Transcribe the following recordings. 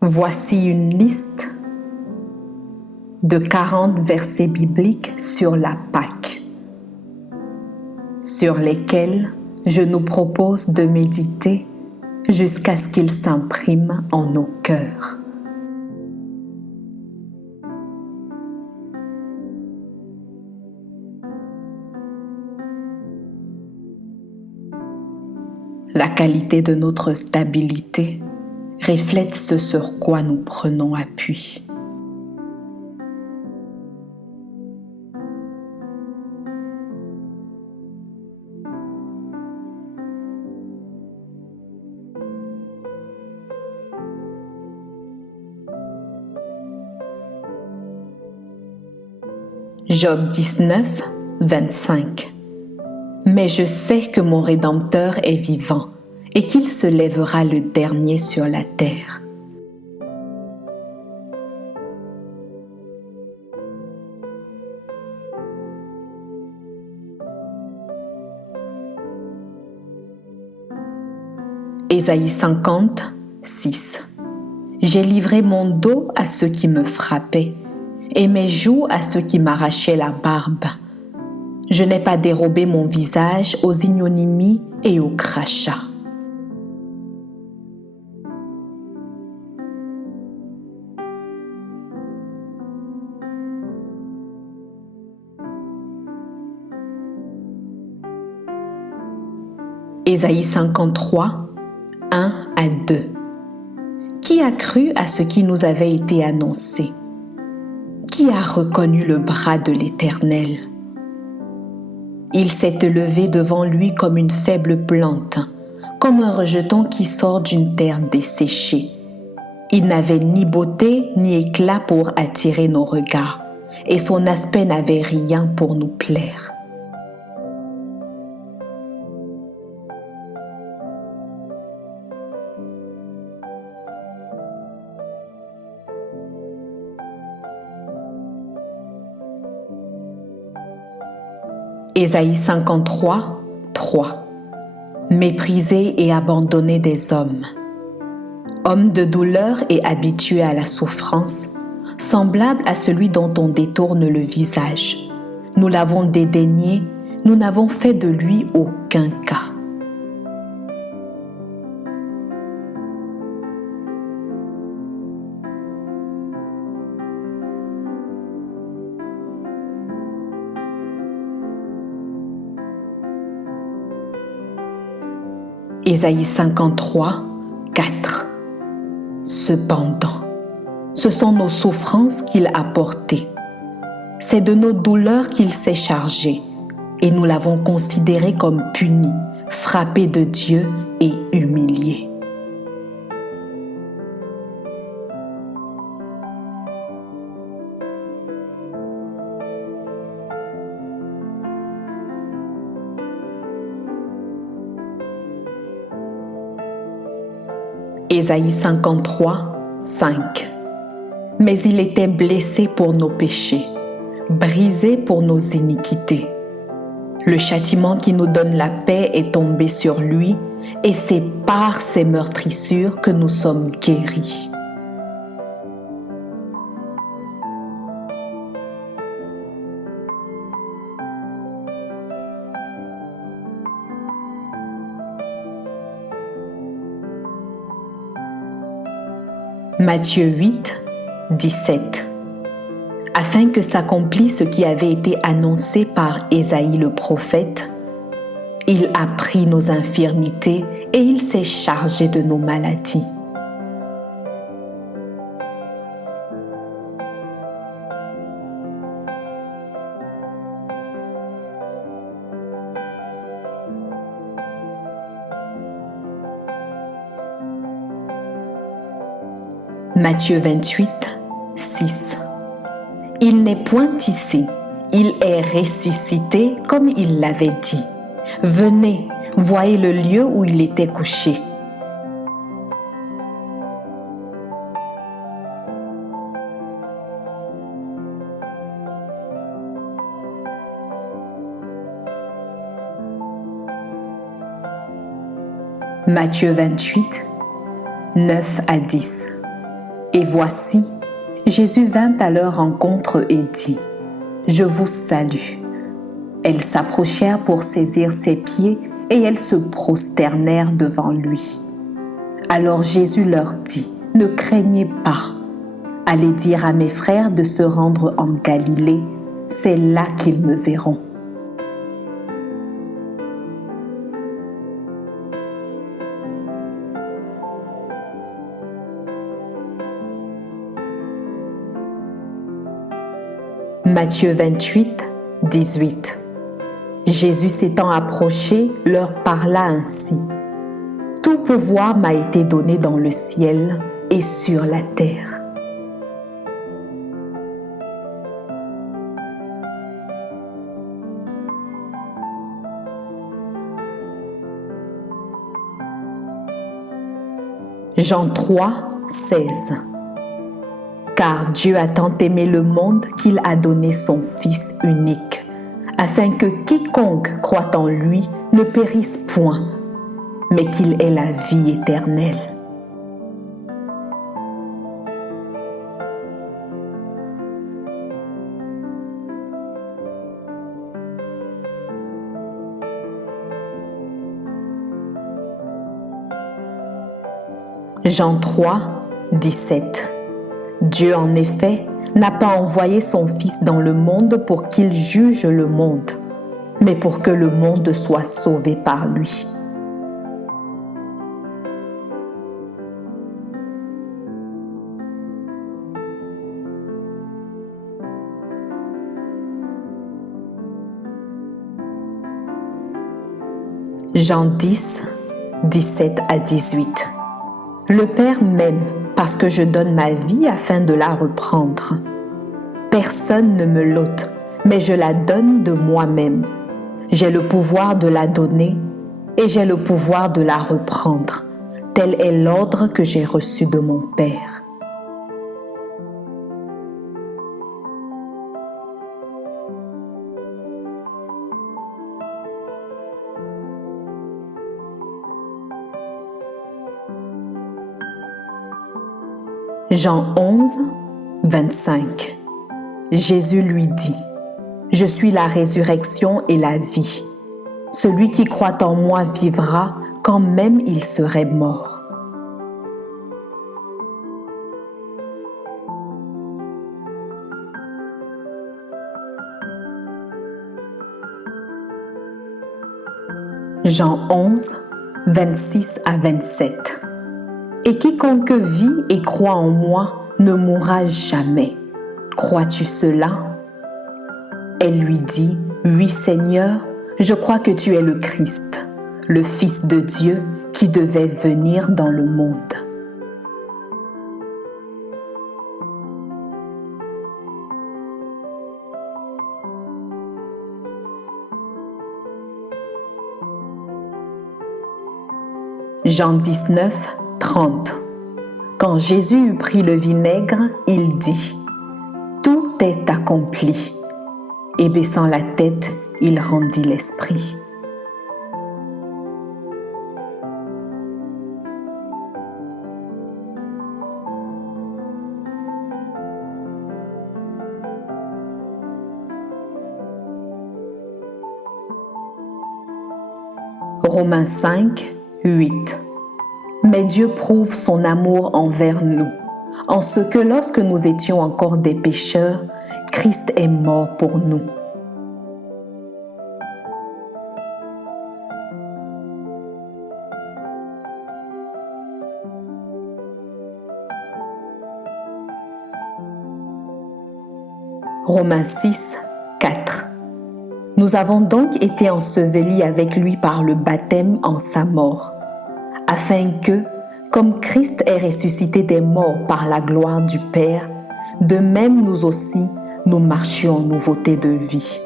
Voici une liste de 40 versets bibliques sur la Pâque, sur lesquels je nous propose de méditer jusqu'à ce qu'ils s'impriment en nos cœurs. La qualité de notre stabilité reflète ce sur quoi nous prenons appui. Job 19, 25. Mais je sais que mon Rédempteur est vivant et qu'il se lèvera le dernier sur la terre. Ésaïe 50, 6. J'ai livré mon dos à ceux qui me frappaient et mes joues à ceux qui m'arrachaient la barbe. Je n'ai pas dérobé mon visage aux ignominies et aux crachats. Ésaïe 53, 1 à 2. Qui a cru à ce qui nous avait été annoncé? Qui a reconnu le bras de l'Éternel? Il s'est élevé devant lui comme une faible plante, comme un rejeton qui sort d'une terre desséchée. Il n'avait ni beauté ni éclat pour attirer nos regards, et son aspect n'avait rien pour nous plaire. Ésaïe 53, 3. Méprisé et abandonné des hommes. Homme de douleur et habitué à la souffrance, semblable à celui dont on détourne le visage. Nous l'avons dédaigné, nous n'avons fait de lui aucun cas. Ésaïe 53, 4. Cependant, ce sont nos souffrances qu'il a portées. C'est de nos douleurs qu'il s'est chargé, et nous l'avons considéré comme puni, frappé de Dieu et humilié. Ésaïe 53, 5. Mais il était blessé pour nos péchés, brisé pour nos iniquités. Le châtiment qui nous donne la paix est tombé sur lui, et c'est par ses meurtrissures que nous sommes guéris. Matthieu 8, 17. Afin que s'accomplisse ce qui avait été annoncé par Ésaïe le prophète, il a pris nos infirmités et il s'est chargé de nos maladies. Matthieu 28, 6. Il n'est point ici, il est ressuscité comme il l'avait dit. Venez, voyez le lieu où il était couché. Matthieu 28, 9 à 10. Et voici, Jésus vint à leur rencontre et dit, « Je vous salue. » Elles s'approchèrent pour saisir ses pieds et elles se prosternèrent devant lui. Alors Jésus leur dit, « Ne craignez pas. Allez dire à mes frères de se rendre en Galilée, c'est là qu'ils me verront. » Matthieu 28, 18. Jésus s'étant approché, leur parla ainsi. « Tout pouvoir m'a été donné dans le ciel et sur la terre. » Jean 3, 16. Car Dieu a tant aimé le monde qu'il a donné son Fils unique, afin que quiconque croit en lui ne périsse point, mais qu'il ait la vie éternelle. Jean 3, 17. Dieu, en effet, n'a pas envoyé son Fils dans le monde pour qu'il juge le monde, mais pour que le monde soit sauvé par lui. Jean 10, 17 à 18. Le Père m'aime parce que je donne ma vie afin de la reprendre. Personne ne me l'ôte, mais je la donne de moi-même. J'ai le pouvoir de la donner et j'ai le pouvoir de la reprendre. Tel est l'ordre que j'ai reçu de mon Père. Jean 11, 25. Jésus lui dit, « Je suis la résurrection et la vie. Celui qui croit en moi vivra quand même il serait mort. » Jean 11, 26 à 27. Et quiconque vit et croit en moi ne mourra jamais. Crois-tu cela? Elle lui dit, oui Seigneur, je crois que tu es le Christ, le Fils de Dieu qui devait venir dans le monde. Jean 19, 30. Quand Jésus eut pris le vinaigre, il dit, « Tout est accompli. » Et baissant la tête, il rendit l'esprit. Romains 5, 8. Mais Dieu prouve son amour envers nous, en ce que lorsque nous étions encore des pécheurs, Christ est mort pour nous. Romains 6, 4. Nous avons donc été ensevelis avec lui par le baptême en sa mort, afin que, comme Christ est ressuscité des morts par la gloire du Père, de même nous aussi, nous marchions en nouveauté de vie.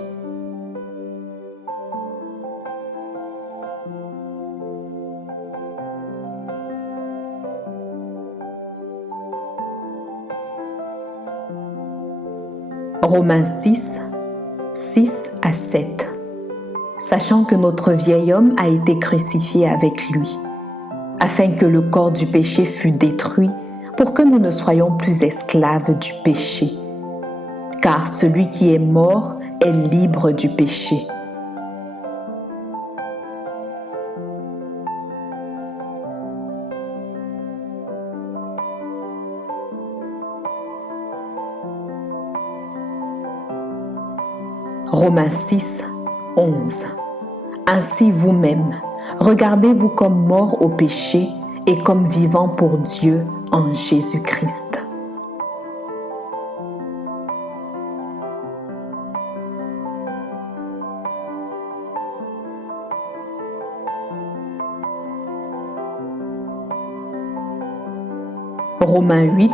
Romains 6, 6 à 7. Sachant que notre vieil homme a été crucifié avec lui, afin que le corps du péché fût détruit, pour que nous ne soyons plus esclaves du péché. Car celui qui est mort est libre du péché. Romains 6, 11. Ainsi vous-même, regardez-vous comme morts au péché et comme vivants pour Dieu en Jésus-Christ. Romains 8,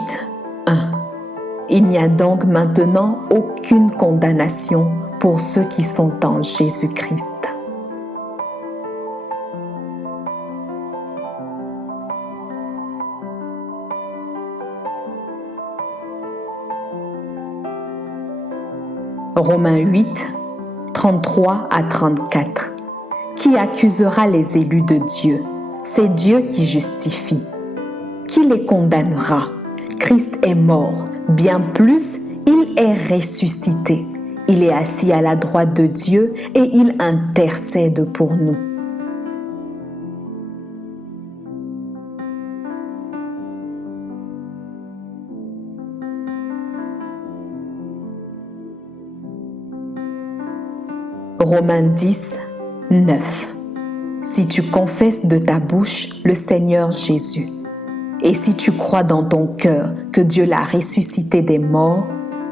1. Il n'y a donc maintenant aucune condamnation pour ceux qui sont en Jésus-Christ. Romains 8, 33 à 34. Qui accusera les élus de Dieu? C'est Dieu qui justifie. Qui les condamnera? Christ est mort, bien plus, il est ressuscité. Il est assis à la droite de Dieu et il intercède pour nous. Romains 10, 9. Si tu confesses de ta bouche le Seigneur Jésus, et si tu crois dans ton cœur que Dieu l'a ressuscité des morts,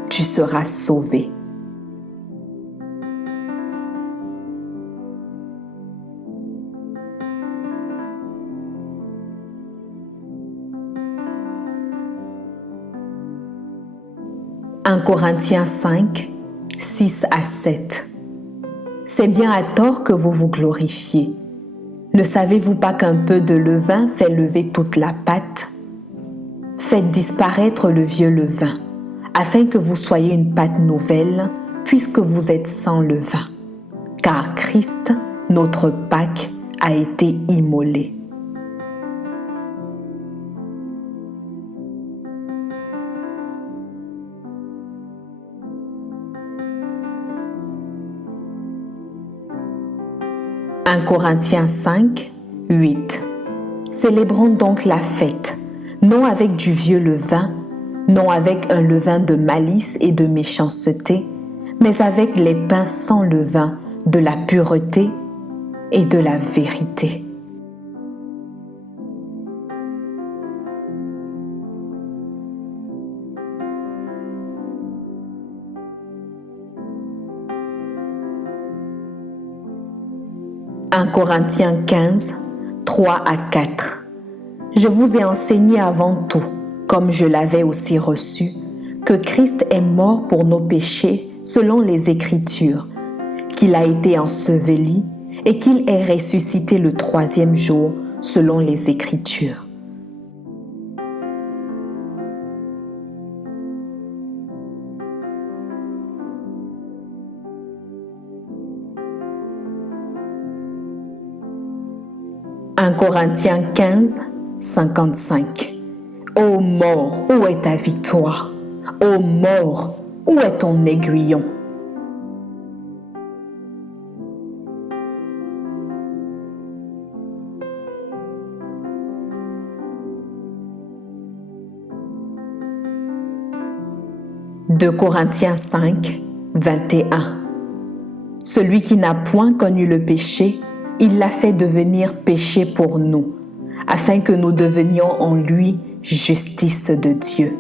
tu seras sauvé. « 1 Corinthiens 5, 6 à 7. C'est bien à tort que vous vous glorifiez. Ne savez-vous pas qu'un peu de levain fait lever toute la pâte? Faites disparaître le vieux levain, afin que vous soyez une pâte nouvelle, puisque vous êtes sans levain. Car Christ, notre Pâque, a été immolé. » « 1 Corinthiens 5, 8. Célébrons donc la fête, non avec du vieux levain, non avec un levain de malice et de méchanceté, mais avec les pains sans levain de la pureté et de la vérité. « 1 Corinthiens 15, 3 à 4. Je vous ai enseigné avant tout, comme je l'avais aussi reçu, que Christ est mort pour nos péchés selon les Écritures, qu'il a été enseveli et qu'il est ressuscité le troisième jour selon les Écritures. « 1 Corinthiens 15, 55. Ô mort, où est ta victoire? Ô mort, où est ton aiguillon? « 2 Corinthiens 5, 21. Celui qui n'a point connu le péché, il l'a fait devenir péché pour nous, afin que nous devenions en lui justice de Dieu. »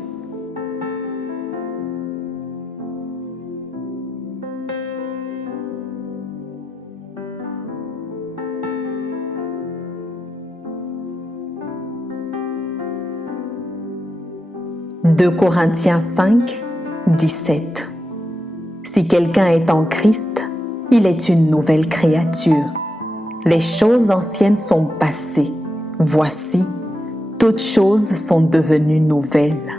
« 2 Corinthiens 5, 17. Si quelqu'un est en Christ, il est une nouvelle créature. Les choses anciennes sont passées. Voici, toutes choses sont devenues nouvelles.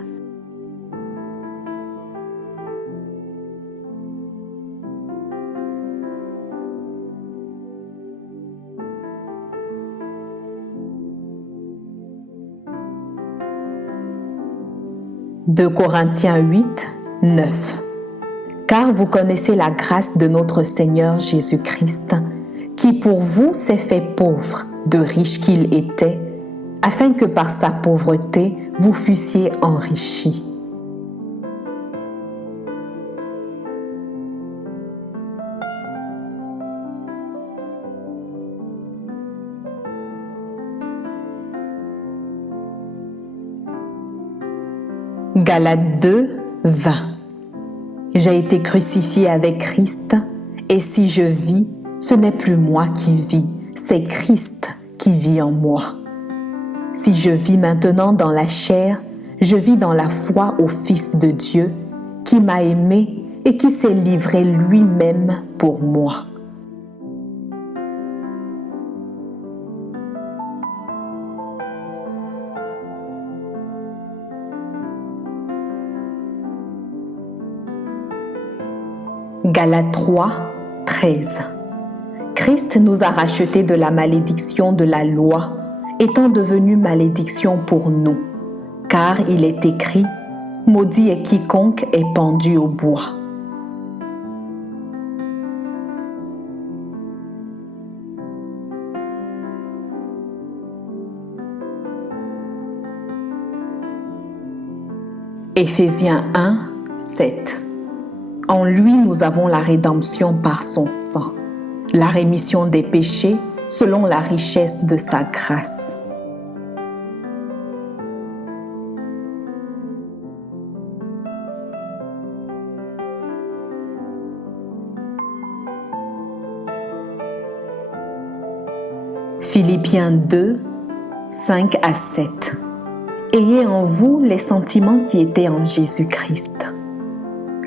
2 Corinthiens 8, 9. Car vous connaissez la grâce de notre Seigneur Jésus-Christ, qui pour vous s'est fait pauvre, de riche qu'il était, afin que par sa pauvreté vous fussiez enrichis. Galates 2, 20. J'ai été crucifié avec Christ, et si je vis, ce n'est plus moi qui vis, c'est Christ qui vit en moi. Si je vis maintenant dans la chair, je vis dans la foi au Fils de Dieu, qui m'a aimé et qui s'est livré lui-même pour moi. Galates 3, 13. Christ nous a rachetés de la malédiction de la loi, étant devenu malédiction pour nous, car il est écrit, « Maudit est quiconque est pendu au bois ». Éphésiens 1, 7. En lui, nous avons la rédemption par son sang, la rémission des péchés selon la richesse de sa grâce. Philippiens 2, 5 à 7. Ayez en vous les sentiments qui étaient en Jésus-Christ,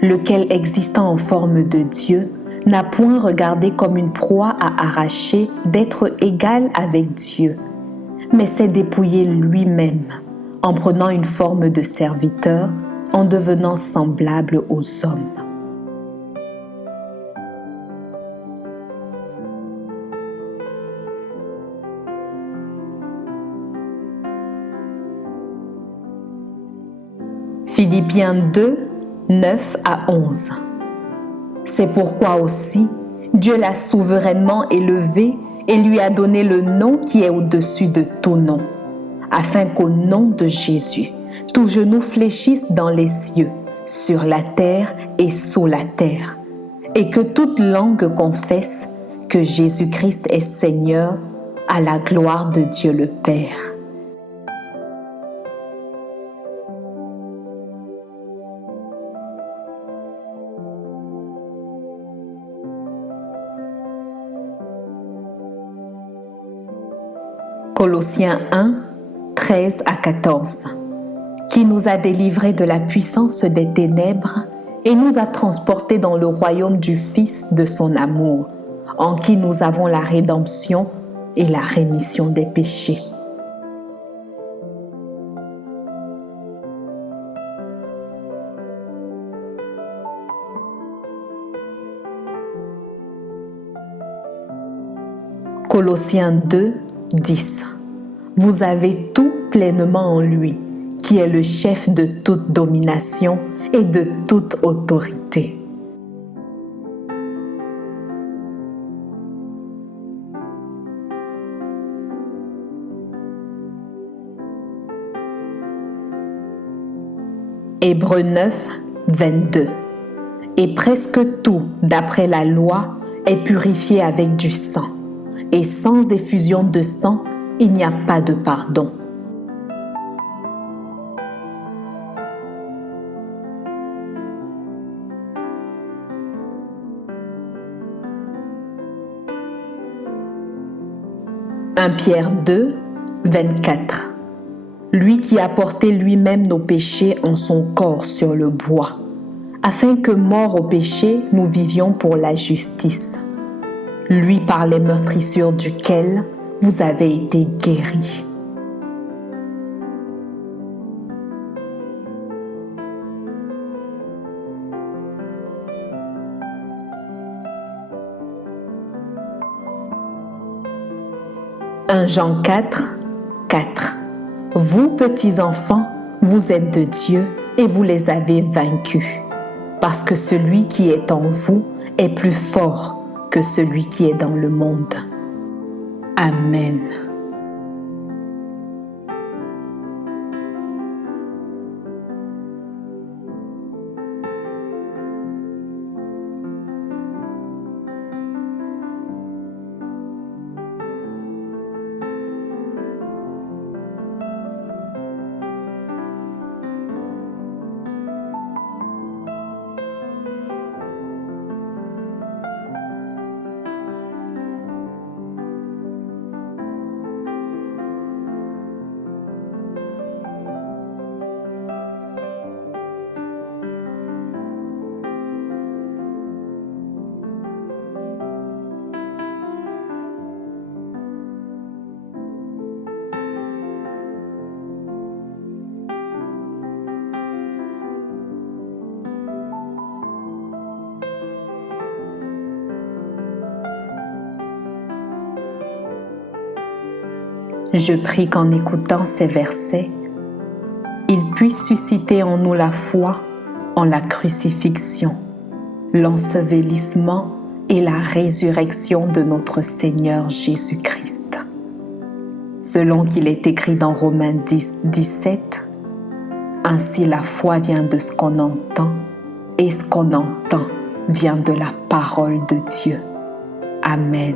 lequel, existant en forme de Dieu, n'a point regardé comme une proie à arracher d'être égal avec Dieu, mais s'est dépouillé lui-même, en prenant une forme de serviteur, en devenant semblable aux hommes. Philippiens 2, 9 à 11. C'est pourquoi aussi Dieu l'a souverainement élevé et lui a donné le nom qui est au-dessus de tout nom, afin qu'au nom de Jésus, tout genou fléchisse dans les cieux, sur la terre et sous la terre, et que toute langue confesse que Jésus-Christ est Seigneur, à la gloire de Dieu le Père. Colossiens 1, 13 à 14, qui nous a délivrés de la puissance des ténèbres et nous a transportés dans le royaume du Fils de son amour, en qui nous avons la rédemption et la rémission des péchés. Colossiens 2, 10. Vous avez tout pleinement en lui, qui est le chef de toute domination et de toute autorité. Hébreux 9, 22. Et presque tout, d'après la loi, est purifié avec du sang. Et sans effusion de sang, il n'y a pas de pardon. Pierre 2, 24. Lui qui a porté lui-même nos péchés en son corps sur le bois, afin que, morts au péché, nous vivions pour la justice. Lui par les meurtrissures duquel vous avez été guéris. Jean 4, 4. Vous, petits enfants, vous êtes de Dieu et vous les avez vaincus, parce que celui qui est en vous est plus fort que celui qui est dans le monde. Amen. Je prie qu'en écoutant ces versets, il puisse susciter en nous la foi en la crucifixion, l'ensevelissement et la résurrection de notre Seigneur Jésus-Christ. Selon qu'il est écrit dans Romains 10, 17, « Ainsi la foi vient de ce qu'on entend, et ce qu'on entend vient de la parole de Dieu. » Amen.